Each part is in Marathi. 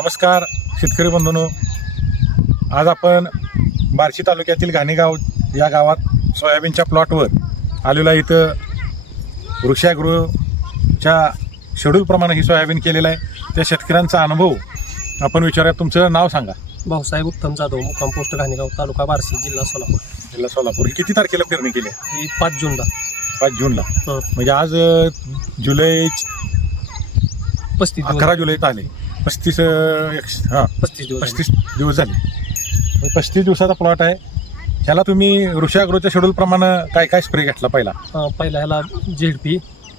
नमस्कार शेतकरी बंधूंनो. आज आपण बार्शी तालुक्यातील घाणेगाव या गावात सोयाबीनच्या प्लॉटवर आलेला इथं वृक्षागृहच्या शेड्यूलप्रमाणे ही सोयाबीन केलेलं आहे. त्या शेतकऱ्यांचा अनुभव आपण विचारूया. तुमचं नाव सांगा. भाऊसाहेब उत्तम जाधव मुक्काम पोस्ट घाणेगाव तालुका बार्शी जिल्हा सोलापूर. जिल्हा सोलापूर. ही किती तारखेला पेरणी केली? आहे ही पाच जूनला. पाच जूनला. म्हणजे आज अं, जुलै पस्तीस दिवस अकरा जुलैत आले. पस्तीस हां पस्तीस दिवस पस्तीस दिवस झाले. पस्तीस दिवसाचा प्लॉट आहे. ह्याला तुम्ही ऋषागृहच्या शेड्यूल प्रमाणे काय काय स्प्रे घेतला पहिला? अं, पहिला ह्याला झेडपी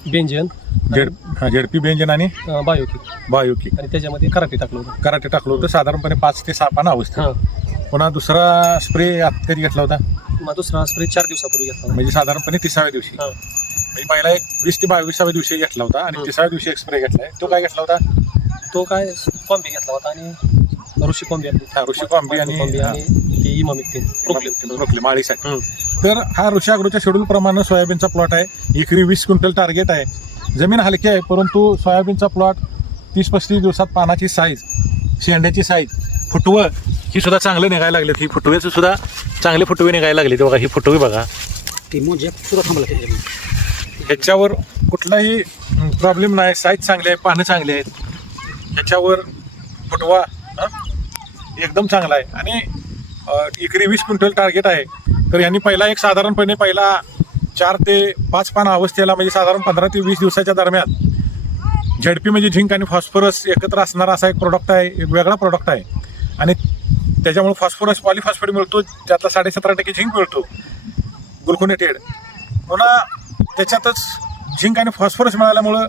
बेंजन झेड हा झेडपी बेंजन आणि बायोकिक बायोकी आणि त्याच्यामध्ये कराटे टाकलं होतं. कराटे टाकलं होतं. साधारणपणे पाच ते सहा पानं अवस्था हां. पुन्हा दुसरा स्प्रे कधी घेतला होता? मग दुसरा स्प्रे चार दिवसापूर्वी घेतला. म्हणजे साधारणपणे तिसाव्या दिवशी. हां. म्हणजे पहिला एक वीस ते बावीसाव्या दिवशी घेतला होता आणि हं. तिसाव्या दिवशी एक स्प्रे घेतलाय. तो काय घेतला होता? तो काय कॉम्बी घेतला होता आणि ऋषी कॉम्बी ऋषी कॉम्बी आणि- कॉम्बी आणि ती इमामिक तीन रोखले माळीसाठी हं. तर हा ऋषागृहच्या शेड्यूल प्रमाणे सोयाबीनचा प्लॉट आहे. एकरी वीस क्विंटल टार्गेट आहे. जमीन हलकी आहे परंतु सोयाबीनचा प्लॉट तीस पस्तीस दिवसात पानाची साईज शेंड्याची साईज फुटवं ही सुद्धा चांगलं निघायला लागलेत ही फुटवेचं सुद्धा चांगले फुटवे निघायला लागले. बघा ही फुटवी बघा. ते मोजे सुद्धा थांबला त्याच्यामध्ये ह्याच्यावर कुठलाही प्रॉब्लेम नाही. साईज चांगली आहे पानं चांगली आहेत. ह्याच्यावर फुटवा एकदम चांगला आहे. आणि अ, एकरी वीस क्विंटल टार्गेट आहे. तर यांनी पहिला एक साधारणपणे पहिला चार ते पाच पान अवस्थेला म्हणजे साधारण पंधरा ते वीस दिवसाच्या दरम्यान झेडपी म्हणजे झिंक आणि फॉस्फरस एकत्र असणारा असा एक प्रोडक्ट आहे एक वेगळा प्रोडक्ट आहे. आणि त्याच्यामुळे फॉस्फरस पॉलिफॉस्फेट मिळतो त्यातला साडेसतरा टक्के झिंक मिळतो ग्लुकोनेटेड पुन्हा त्याच्यातच झिंक आणि फॉस्फरस मिळाल्यामुळं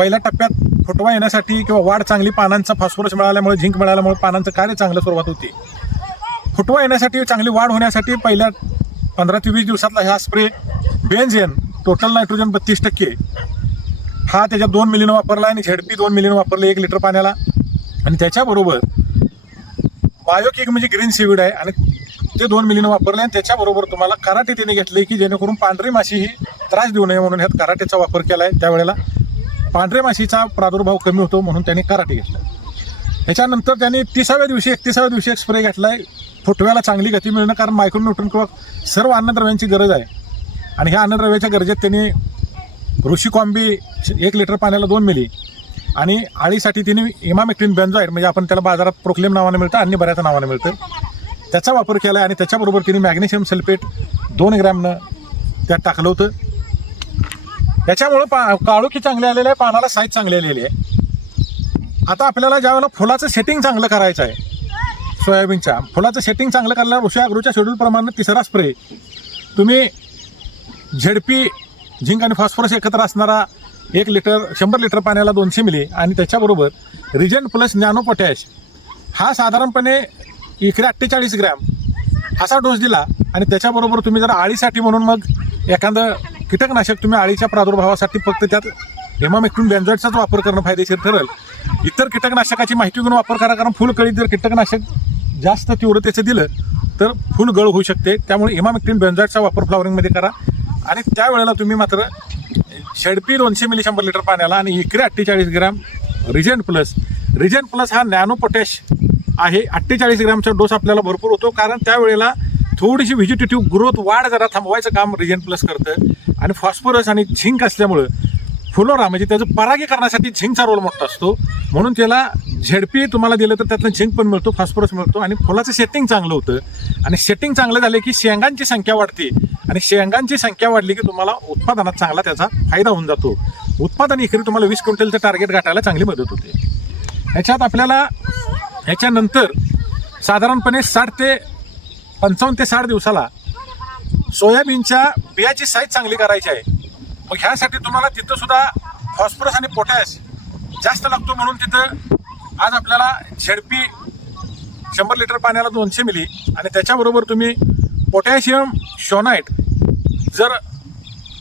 पहिल्या टप्प्यात फुटवा येण्यासाठी किंवा वाढ चांगली पानांचा फॉस्फरस मिळाल्यामुळे झिंक मिळाल्यामुळे पानांचं कार्य चांगलं सुरुवात होते. फुटवा येण्यासाठी चांगली वाढ होण्यासाठी पहिल्या पंधरा ते वीस दिवसातला हा स्प्रे बेन्झेन टोटल नायट्रोजन बत्तीस टक्के. हा त्याच्यात दोन मिलीनं वापरला आणि झेडपी दोन मिलीनं वापरले एक लिटर पाण्याला. आणि त्याच्याबरोबर बायोकिक म्हणजे ग्रीन सीविड आहे आणि ते दोन मिलीनं वापरले आणि त्याच्याबरोबर तुम्हाला कराटे त्याने घेतले की जेणेकरून पांढरी माशी ही त्रास देऊ नये म्हणून ह्यात कराटेचा वापर केला आहे त्यावेळेला. पांढऱ्या माशीचा प्रादुर्भाव कमी होतो म्हणून त्यांनी कराटे घेतला. ह्याच्यानंतर त्यांनी तिसाव्या दिवशी एकतिसाव्या दिवशी एक स्प्रे घेतलाय. फुटव्याला चांगली गती मिळणं कारण मायक्रोन्यूट्रन किंवा सर्व अन्नद्रव्यांची गरज आहे. आणि ह्या अन्नद्रव्याच्या गरजेत त्यांनी ऋषी कॉम्बी एक लिटर पाण्याला दोन मिली आणि आळीसाठी तिने इमामेक्टिन बेन्झॉईड म्हणजे आपण त्याला बाजारात प्रोक्लेम नावाने मिळतं अन्य बऱ्याच नावाने मिळतं. त्याचा वापर केला आहे आणि त्याच्याबरोबर तिने मॅग्नेशियम सल्फेट दोन ग्रॅमनं त्यात टाकलं होतं. त्याच्यामुळं पा काळोखी चांगली आलेली आहे पानाला साईज चांगली आलेली आहे. आता आपल्याला ज्यावेळेला फुलाचं सेटिंग चांगलं करायचं आहे सोयाबीनच्या फुलाचं सेटिंग चांगलं करायला ऋषी अग्रूच्या शेड्यूलप्रमाणे तिसरा स्प्रे तुम्ही झेडपी झिंक आणि फॉस्फरस एकत्र असणारा एक लिटर शंभर लिटर पाण्याला दोनशे मिली आणि त्याच्याबरोबर रिजन प्लस नॅनो पोटॅश हा साधारणपणे इकडे अठ्ठेचाळीस ग्रॅम असा डोस दिला आणि त्याच्याबरोबर तुम्ही जर आळीसाठी म्हणून मग एखादं कीटकनाशक तुम्ही अळीच्या प्रादुर्भावासाठी फक्त त्यात हेमामेक्टून बेन्झॉइडचाच वापर करणं फायदेशीर ठरेल. इतर कीटकनाशकाची माहिती घेऊन वापर करा कारण फुलकळी जर कीटकनाशक जास्त तीव्रतेचं दिलं तर फुल गळ होऊ शकते. त्यामुळे इमामेक्टिन बेन्झॉइडचा वापर फ्लॉवरिंगमध्ये करा. आणि त्यावेळेला तुम्ही मात्र शेडपी दोनशे मिली शंभर लिटर पाण्याला आणि इकडे अठ्ठेचाळीस ग्रॅम रिजन प्लस. रिजन प्लस हा नॅनो पोटॅश आहे. अठ्ठेचाळीस ग्रॅमचा डोस आपल्याला भरपूर होतो कारण त्यावेळेला थोडीशी व्हिजिटेटिव्ह ग्रोथ वाढ जरा थांबवायचं काम रिजन प्लस करतं. आणि फॉस्फरस आणि झिंक असल्यामुळं फुलोरा म्हणजे त्याचं परागीकरणासाठी झिंकचा रोल मोठा असतो. म्हणून त्याला झेडपी तुम्हाला दिलं तर त्यातनं झिंक पण मिळतो फॉस्फरस मिळतो आणि फुलाचं सेटिंग चांगलं होतं. आणि सेटिंग चांगलं झालं की शेंगांची संख्या वाढते. आणि शेंगांची संख्या वाढली की तुम्हाला उत्पादनात चांगला त्याचा फायदा होऊन जातो. उत्पादन इकडे तुम्हाला वीस क्विंटलचं टार्गेट गाठायला चांगली मदत होते. ह्याच्यात आपल्याला ह्याच्यानंतर साधारणपणे साठ ते पंचावन्न ते साठ दिवसाला सोयाबीनच्या बियाची साईज चांगली करायची आहे. मग ह्यासाठी तुम्हाला तिथं सुद्धा फॉस्फरस आणि पोटॅश जास्त लागतो म्हणून तिथं आज आपल्याला झेडपी शंभर लिटर पाण्याला दोनशे मिली आणि त्याच्याबरोबर तुम्ही पोटॅशियम शोनाईट जर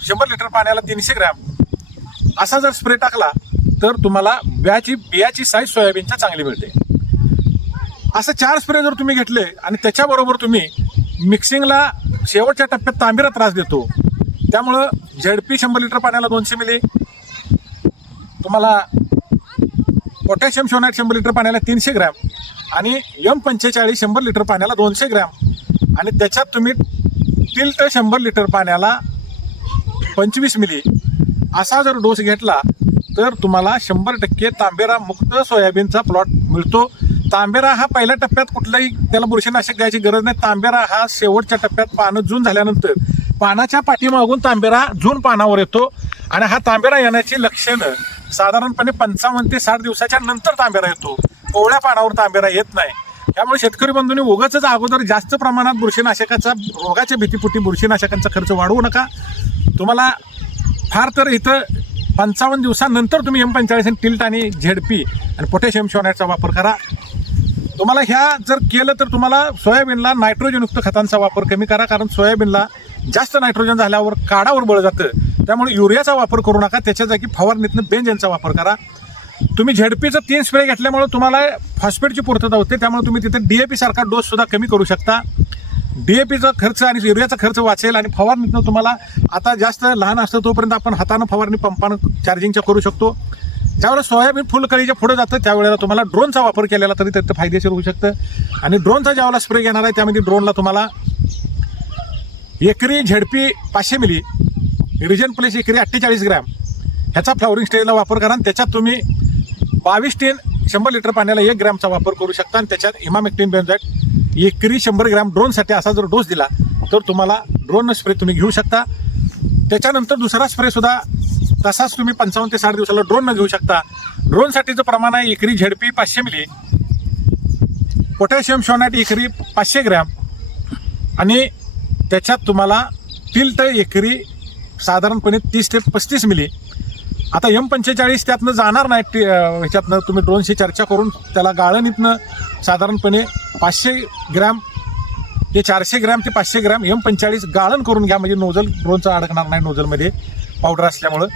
शंभर लिटर पाण्याला तीनशे ग्रॅम असा जर स्प्रे टाकला तर तुम्हाला बियाची बियाची साईज सोयाबीनच्या चांगली मिळते. असं चार स्प्रे जर तुम्ही घेतले आणि त्याच्याबरोबर तुम्ही मिक्सिंगला शेवटच्या टप्प्यात तांबीरा त्रास देतो. त्यामुळं झेडपी शंभर लिटर पाण्याला दोनशे मिली. तुम्हाला पोटॅशियम शोनाईट शंभर लिटर पाण्याला तीनशे ग्रॅम आणि यम पंचेचाळीस शंभर लिटर पाण्याला दोनशे ग्रॅम. आणि त्याच्यात तुम्ही तिल्ट शंभर लिटर पाण्याला पंचवीस मिली. असा जर डोस घेतला तर तुम्हाला शंभर टक्के तांबेरा मुक्त सोयाबीनचा प्लॉट मिळतो. तांबेरा हा पहिल्या टप्प्यात कुठलाही त्याला बुरशीनाशक द्यायची गरज नाही. तांबेरा हा शेवटच्या टप्प्यात पानं जून झाल्यानंतर पानाच्या पाठीमागून तांबेरा जून पानावर येतो आणि हा तांबेरा येण्याची लक्षणं साधारणपणे पंचावन्न ते साठ दिवसाच्या नंतर तांबेरा येतो. कोवळ्या पानावर तांबेरा येत नाही. त्यामुळे शेतकरी बंधूंनी उगाच अगोदर जास्त प्रमाणात बुरशीनाशकाचा रोगाच्या भीतीपोटी बुरशीनाशकांचा खर्च वाढवू नका. तुम्हाला फार तर इथं पंचावन्न दिवसानंतर तुम्ही एम पंचेचाळीस टिल्ट आणि झेडपी आणि पोटॅशियम शोनाईटचा वापर करा. तुम्हाला ह्या जर केलं तर तुम्हाला सोयाबीनला नायट्रोजनयुक्त खतांचा वापर कमी करा कारण सोयाबीनला जास्त नायट्रोजन झाल्यावर काढावर बळ जातं. त्यामुळे युरियाचा वापर करू नका त्याच्या जागी फवारणीतनं बेंजनचा वापर करा. तुम्ही झेडपीचं तीन स्प्रे घेतल्यामुळे तुम्हाला फॉस्फेटची पूर्तता होते त्यामुळे तुम्ही तिथे डी सारखा डोस सुद्धा कमी करू शकता. डी ए पीचा खर्च आणि युरियाचा खर्च वाचेल आणि फवारणीतनं तुम्हाला आता जास्त लहान असतं तोपर्यंत आपण हातानं फवारणी पंपानं चार्जिंगच्या करू शकतो. त्यावेळेला सोयाबीन फुलकळीच्या पुढे जातं. त्यावेळेला तुम्हाला ड्रोनचा वापर केलेला तरी त्याचं फायदेशीर होऊ शकतं. आणि ड्रोनचा ज्यावेळेला स्प्रे घेणार आहे त्यामध्ये ड्रोनला तुम्हाला एकरी झेडपी पाचशे मिली रिजन प्लेस एकरी अठ्ठेचाळीस ग्रॅम. ह्याचा फ्लॉवरिंग स्टेजला वापर करा आणि त्याच्यात तुम्ही बावीस टेन शंभर लिटर पाण्याला एक ग्रॅमचा वापर करू शकता आणि त्याच्यात इमामेक्टिन बेनझॅट एकरी शंभर ग्रॅम ड्रोनसाठी असा जर डोस दिला तर तुम्हाला ड्रोन स्प्रे तुम्ही घेऊ शकता. त्याच्यानंतर दुसरा स्प्रेसुद्धा तसाच तुम्ही पंचावन्न ते साठ दिवसाला ड्रोननं घेऊ शकता. ड्रोनसाठीचं प्रमाण आहे एकरी झेडपी पाचशे मिली. पोटॅशियम शॉनॅट एकरी पाचशे ग्रॅम. आणि त्याच्यात तुम्हाला टिल्ट एकरी साधारणपणे तीस ते पस्तीस मिली. आता एम पंचेचाळीस त्यातनं जाणार नाही टी- ह्याच्यातनं तुम्ही ड्रोनशी चर्चा करून त्याला गाळणीतनं साधारणपणे पाचशे ग्रॅम ते चारशे ग्रॅम ते पाचशे ग्रॅम एम पंचेचाळीस गाळण करून घ्या. म्हणजे नोझल ड्रोनचा अडकणार नाही नोझलमध्ये. पावडर असल्यामुळं.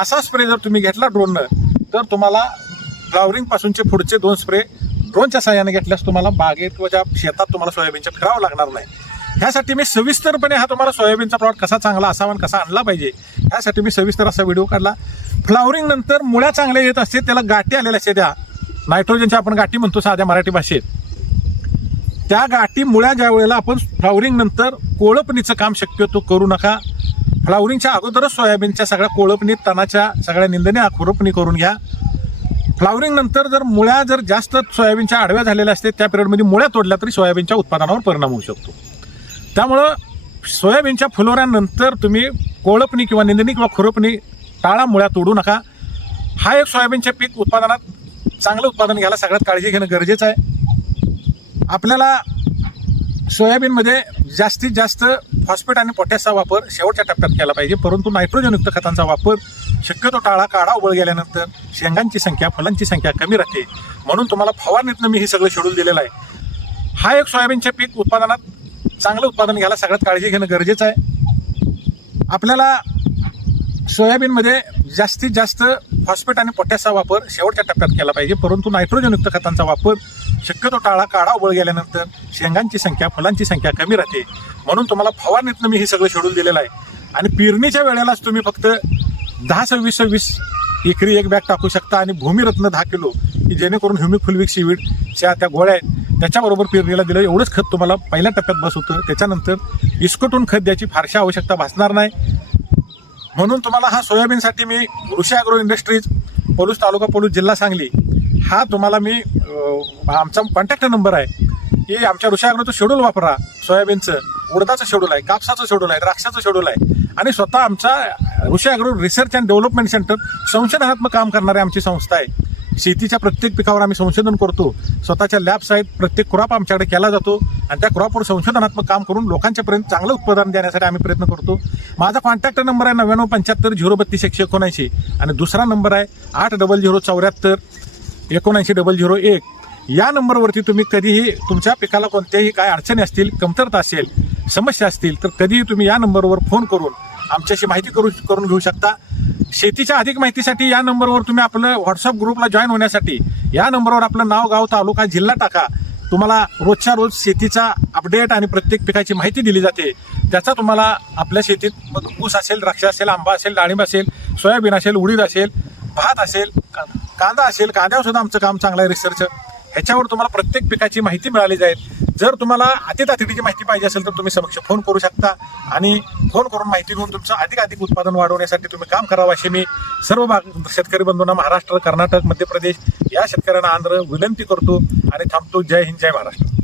असा स्प्रे जर तुम्ही घेतला ड्रोननं तर तुम्हाला फ्लावरिंगपासूनचे पुढचे दोन स्प्रे ड्रोनच्या सहाय्याने घेतल्यास तुम्हाला बागेत किंवा ज्या शेतात तुम्हाला सोयाबीनच्या फिरावं लागणार नाही. ह्यासाठी मी सविस्तरपणे हा तुम्हाला सोयाबीनचा प्लॉट कसा चांगला असावा आणि कसा आणला पाहिजे ह्यासाठी मी सविस्तर असा व्हिडिओ काढला. फ्लावरिंग नंतर मुळ्या चांगल्या येत असते त्याला गाठी आलेल्या असते त्या नायट्रोजनच्या आपण गाठी म्हणतो साध्या मराठी भाषेत. त्या गाठी मुळ्या ज्या वेळेला आपण फ्लावरिंग नंतर कोळपणीचं काम शक्यतो करू नका. फ्लावरिंगच्या अगोदरच सोयाबीनच्या सगळ्या कोळपणी तणाच्या सगळ्या निंदण्या खुरपणी करून घ्या. फ्लावरिंग नंतर जर मुळ्या जर जास्त सोयाबीनच्या आडव्या झालेल्या असते त्या पिरियडमध्ये मुळ्या तोडल्या तरी सोयाबीनच्या उत्पादनावर परिणाम होऊ शकतो. त्यामुळं सोयाबीनच्या फुलोऱ्यानंतर तुम्ही कोळपणी किंवा निंदणी किंवा खुरपणी टाळा मुळ्या तोडू नका. हा एक सोयाबीनच्या पीक उत्पादनात चांगलं उत्पादन घ्यायला सगळ्यात काळजी घेणं गरजेचं आहे. आपल्याला सोयाबीनमध्ये जास्तीत जास्त फॉस्फेट आणि पोटॅशचा वापर शेवटच्या टप्प्यात केला पाहिजे परंतु नायट्रोजनयुक्त खतांचा वापर शक्यतो टाळा काढा उबळ गेल्यानंतर शेंगांची संख्या फुलांची संख्या कमी राहते. म्हणून तुम्हाला फवारणीतनं मी हे सगळं शेड्यूल दिलेलं आहे. हा एक सोयाबीनच्या पीक उत्पादनात चांगलं उत्पादन घ्यायला सगळ्यात काळजी घेणं गरजेचं आहे. आपल्याला सोयाबीनमध्ये जास्तीत जास्त फॉस्फेट आणि पोटॅशचा वापर शेवटच्या टप्प्यात केला पाहिजे. परंतु नायट्रोजनयुक्त खतांचा वापर शक्यतो टाळा काढा उबळ गेल्यानंतर शेंगांची संख्या फुलांची संख्या कमी राहते. म्हणून तुम्हाला फवारणीतनं मी हे सगळं शेड्यूल दिलेलं आहे. आणि पेरणीच्या वेळेलाच तुम्ही फक्त दहा सव्वीस सव्वीस एकरी एक बॅग टाकू शकता आणि भूमिरत्न दहा किलो की जेणेकरून ह्युमिक फुलविक सीवीडच्या त्या गोळ्या आहेत त्याच्याबरोबर पेरणीला दिलं. एवढंच खत तुम्हाला पहिल्या टप्प्यात बस होतं. त्याच्यानंतर इस्कटून खत द्यायची फारशी आवश्यकता भासणार नाही. म्हणून तुम्हाला हा सोयाबीनसाठी मी ऋषी अॅग्रो इंडस्ट्रीज पोलूस तालुका पोलूस जिल्हा सांगली हा तुम्हाला मी आमचा कॉन्टॅक्ट नंबर आहे. की आमच्या ऋषी अॅग्रोचं शेड्यूल वापरा. सोयाबीनचं उडदाचं शेड्यूल आहे कापसाचं शेड्यूल आहे द्राक्षाचं शेड्यूल आहे. आणि स्वतः आमचा Rishi agro research and development centre संशोधनात्मक काम करणारी आमची संस्था आहे. शेतीच्या प्रत्येक पिकावर आम्ही संशोधन करतो. स्वतःच्या लॅब्स आहेत प्रत्येक क्रॉप आमच्याकडे केला जातो आणि त्या क्रॉपवर संशोधनात्मक काम करून लोकांच्यापर्यंत चांगलं उत्पादन देण्यासाठी आम्ही प्रयत्न करतो. माझा कॉन्टॅक्ट नंबर आहे नव्याण्णव पंच्याहत्तर झिरो बत्तीस एकशे एकोणऐंशी आणि दुसरा नंबर आहे आठ डबल झिरो चौऱ्याहत्तर एकोणऐंशी डबल झिरो एक. या नंबरवरती तुम्ही कधीही तुमच्या पिकाला कोणत्याही काय अडचणी असतील कमतरता असेल समस्या असतील तर कधीही तुम्ही या नंबरवर फोन करून आमच्याशी माहिती करू करून घेऊ शकता. शेतीच्या अधिक माहितीसाठी या नंबरवर तुम्ही आपलं व्हॉट्सअप ग्रुपला जॉईन होण्यासाठी या नंबरवर आपलं नाव गाव तालुका जिल्हा टाका. तुम्हाला रोजच्या रोज शेतीचा अपडेट आणि प्रत्येक पिकाची माहिती दिली जाते. त्याचा तुम्हाला आपल्या शेतीत मग ऊस असेल द्राक्ष असेल आंबा असेल डाळिंब असेल सोयाबीन असेल उडीद असेल भात असेल कांदा असेल कांद्यावर सुद्धा आमचं काम चांगलं आहे रिसर्च ह्याच्यावर तुम्हाला प्रत्येक पिकाची माहिती मिळाली जाईल. जर तुम्हाला अतितातडीची माहिती पाहिजे असेल तर तुम्ही समक्ष फोन करू शकता. आणि फोन करून माहिती घेऊन तुमचं अधिक अधिक उत्पादन वाढवण्यासाठी तुम्ही काम करावं अशी मी सर्व भाग शेतकरी बंधूंना महाराष्ट्र कर्नाटक मध्य प्रदेश या शेतकऱ्यांना आंध्र विनंती करतो आणि थांबतो. जय हिंद जय महाराष्ट्र.